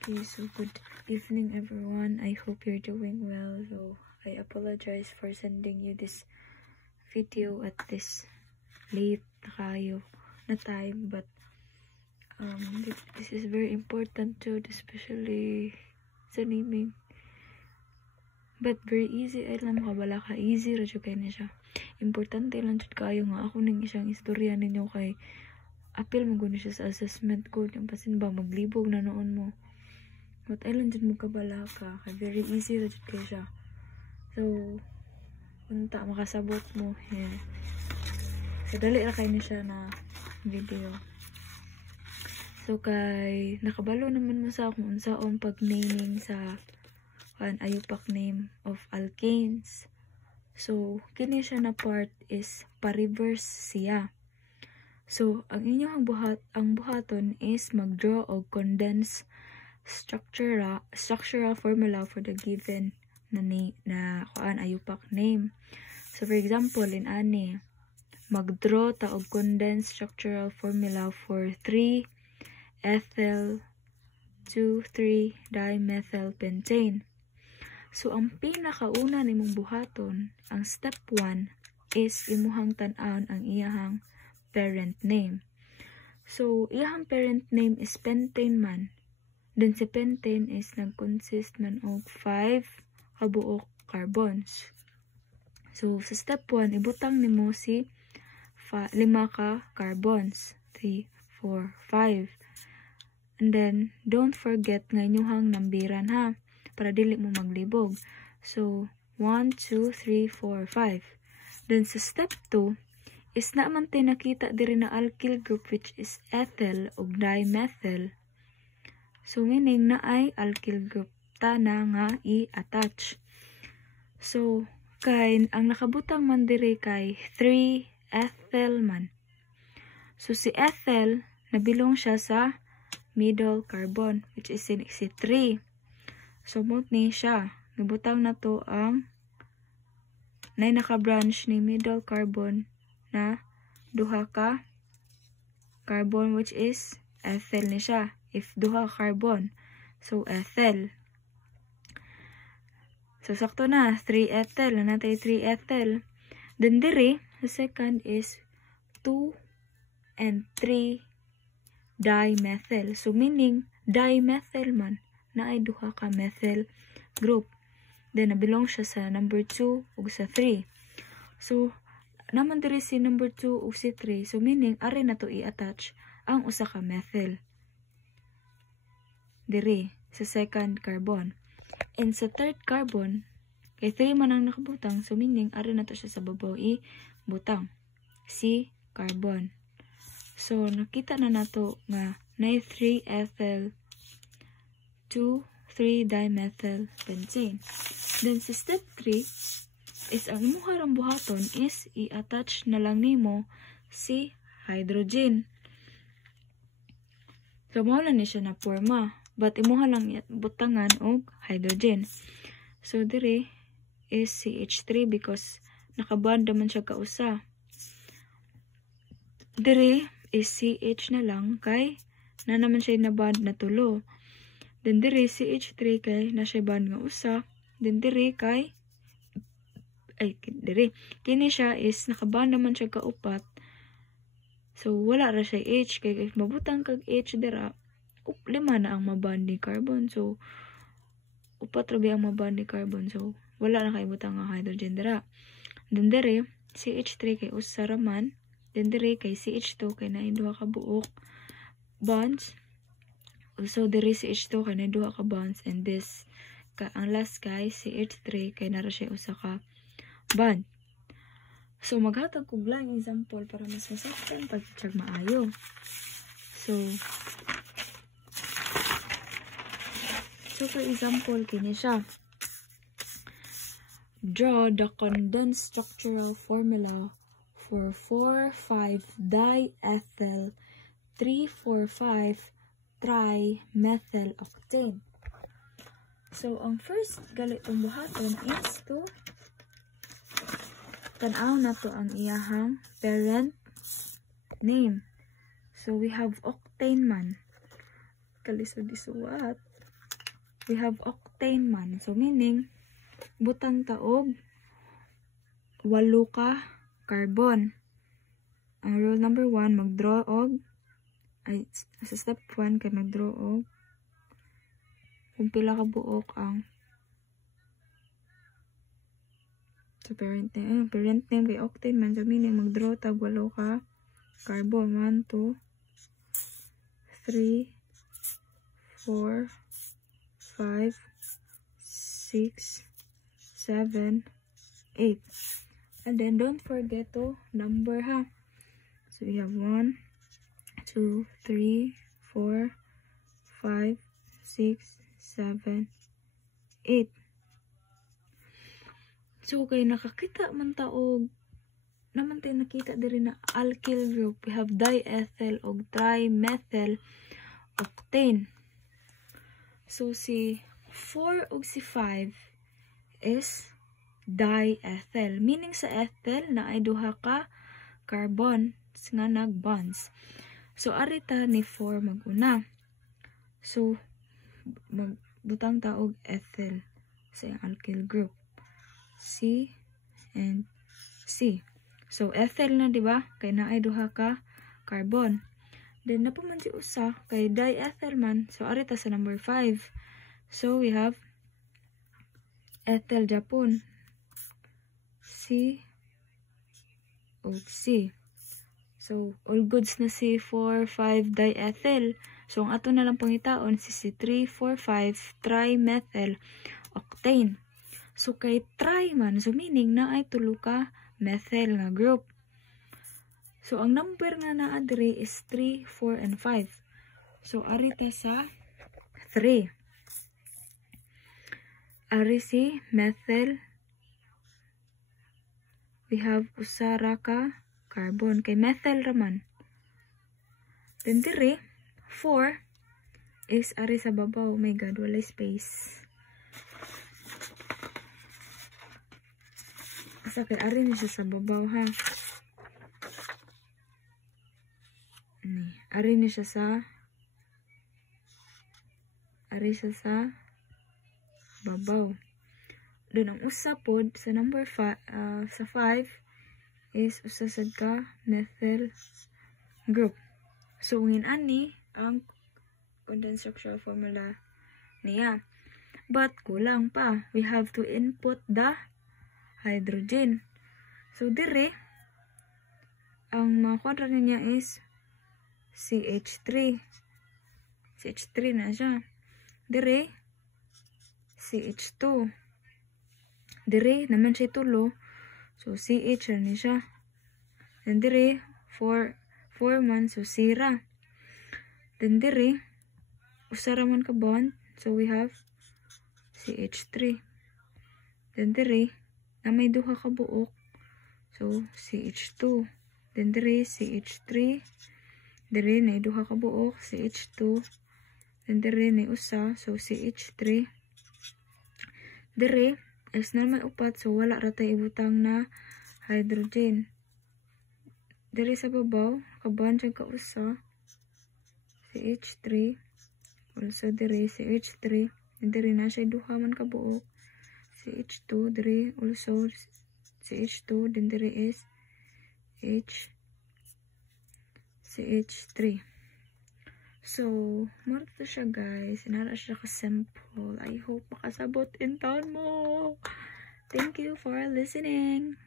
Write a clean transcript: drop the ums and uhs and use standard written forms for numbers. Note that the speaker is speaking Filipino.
Okay, so good evening everyone. I hope you're doing well. So I apologize for sending you this video at this late na time, but this is very important too, especially sa naming. But very easy ay lang makabala ka, easy ra jud kay na siya. Importante lang jud kayo nga ako ning isang istorya ninyo kay apil mo gud siya sa assessment ko, yung pasin ba maglibog na noon mo. But ay lang jud mo kabala ka, kay very easy ra jud kay siya. So unta makasabot mo, so dali ra kay ni siya na video. So kay nakabalo naman mo sa akong unsaon pag-naming sa ayupak name of alkanes. So kini siya na part is pa-reverse siya. So ang inyong buhaton is mag-draw og condensed structural formula for the given na ayupak name. So for example, in ani mag-draw ta og condensed structural formula for 3-ethyl 2,3-dimethyl pentane. So ang pinakauna nimong buhaton, ang step 1 is imuhang tan-awon ang iyahang parent name. So iyahang parent name is pentane man. Then si pentane is nag-consist man og 5 kabuok carbons. So sa step 1 ibutang nimo si 5 ka carbons, 3, 4, 5. And then don't forget nga inyong nambiran ha, para dili mo maglibog. So 1, 2, 3, 4, 5. Then sa step 2 is naman tayo nakita diri na alkyl group which is ethyl ug dimethyl. So meaning na ay alkyl group ta na nga i-attach. So kay ang nakabutang man diri kay 3-ethyl man. So si ethyl nabilong siya sa middle carbon which is si 3. So mo ni siya nabutang na to ang naka-branch ni middle carbon na duha ka carbon which is ethyl ni siya. If duha carbon, so ethyl. So sakto na 3-ethyl na natay 3-ethyl. Then dire the second is 2 and 3 dimethyl. So meaning dimethyl man na ay duha ka methyl group. Then nabilong siya sa number 2 ug sa 3. So naman diri si number 2 ug si 3. So meaning are na to i-attach ang usa ka methyl diri sa second carbon. And sa third carbon, kay 3 man ang nakabutang, so meaning are na to siya sa babaw i-butang si carbon. So nakita na nato nga na 3-ethyl 2,3-dimethyl pentane. Then sa step 3 is ang imuharang buhaton is i-attach na lang nimo si hydrogen. So mao na ni siya na forma. But imuha lang butangan og hydrogen. So dire is CH3 because nakaband naman siya kausa. Dire is CH na lang kay na naman siya naband na tulo. Then dire CH3 kay na siya band nga usa. Then dire kay dire kini siya is nakaband naman siya kaupat. So wala ra siya H kay mabutang kag H dira. 5 na ang maband ni carbon. So, 4 rabi ang maband ni carbon. So, wala na kaibutang nga hydrogen dira. Then dire, CH3 kay usa raman. Then dire kay CH2 kay na duha ka buok bonds. So, dire CH2 kay na duha ka bonds. And this, ang last kay CH3 kay nara siya usa ka bond. So, maghatag kog lang example para mas masaktan pag-check maayo. So, for example, kini siya. Draw the condensed structural formula for 4,5-diethyl 3,4,5-trimethyl octane. So, ang first galitong buhaton is to tanaw na to ang iyahang parent name. So, we have octane man. Kalisod isuwat. we have octane man. So meaning butang taog 8 ka carbon. Ang rule number 1, mag-draw og sa step 1 kay mag-draw og kung pila ka buok ang so parent name kay octane man. So meaning mag-draw tag 8 ka carbon. 1, 2, 3, 4, 5, 6, 7, 8. And then don't forget to number ha. So we have 1, 2, 3, 4, 5, 6, 7, 8. So kay nakakita man taog naman tayo nakita diri na alkyl group. We have diethyl o trimethyl octane. So si 4 ug si 5 is diethyl. Meaning sa ethyl na ay duha ka carbon nga nag-bonds. So arita ni 4 mag-una. So magbutang taog ethyl sa alkyl group. C and C. So ethyl na, di ba? Kay naay duha ka carbon. Then napaman si usa kay diethyl man. So arita sa number 5. So we have ethyl Japon. C o C. So all goods na si 4, 5 diethyl. So ang ato na lang pangitaon si 3, 4, 5 trimethyl octane. So kay tri man, so meaning na ay tulo ka methyl nga group. So ang number nga naa diri is 3, 4 and 5. So arita sa 3. Ari si methyl. We have usara ka carbon kay methyl raman. Then diri 4 is ari sa babaw. Oh my god, wala space. Asa kay ari ni siya sa babaw ha. Ari ni siya sa babaw. Then ang usa pod sa number 5 sa 5 is usa sad ka methyl group. So ngin ani ang condensed structural formula niya. But kulang pa. We have to input the hydrogen. So dire ang mga kwadra niya is CH3. CH3 na siya. Dire CH2. Dire naman siya tulo. So CH na siya. Then dire 4 man, so sira. Then dire usara man ka bond. So we have CH3. Then dire na may duha ka buok. So CH2. Then dire CH3. Dire na duha ka buok, CH2. Then dire na usa, so CH3. Dire is na may upat, so wala ratay ibutang na hydrogen. Dire sa babaw, kabaan siya ka usa, CH3. Also dire CH3. Dire na siya duha man ka buok, CH2. Dire also CH2. Then dire is CH3. So, marito siya guys. Inara siya ka-simple. I hope makasabot in taon mo. Thank you for listening.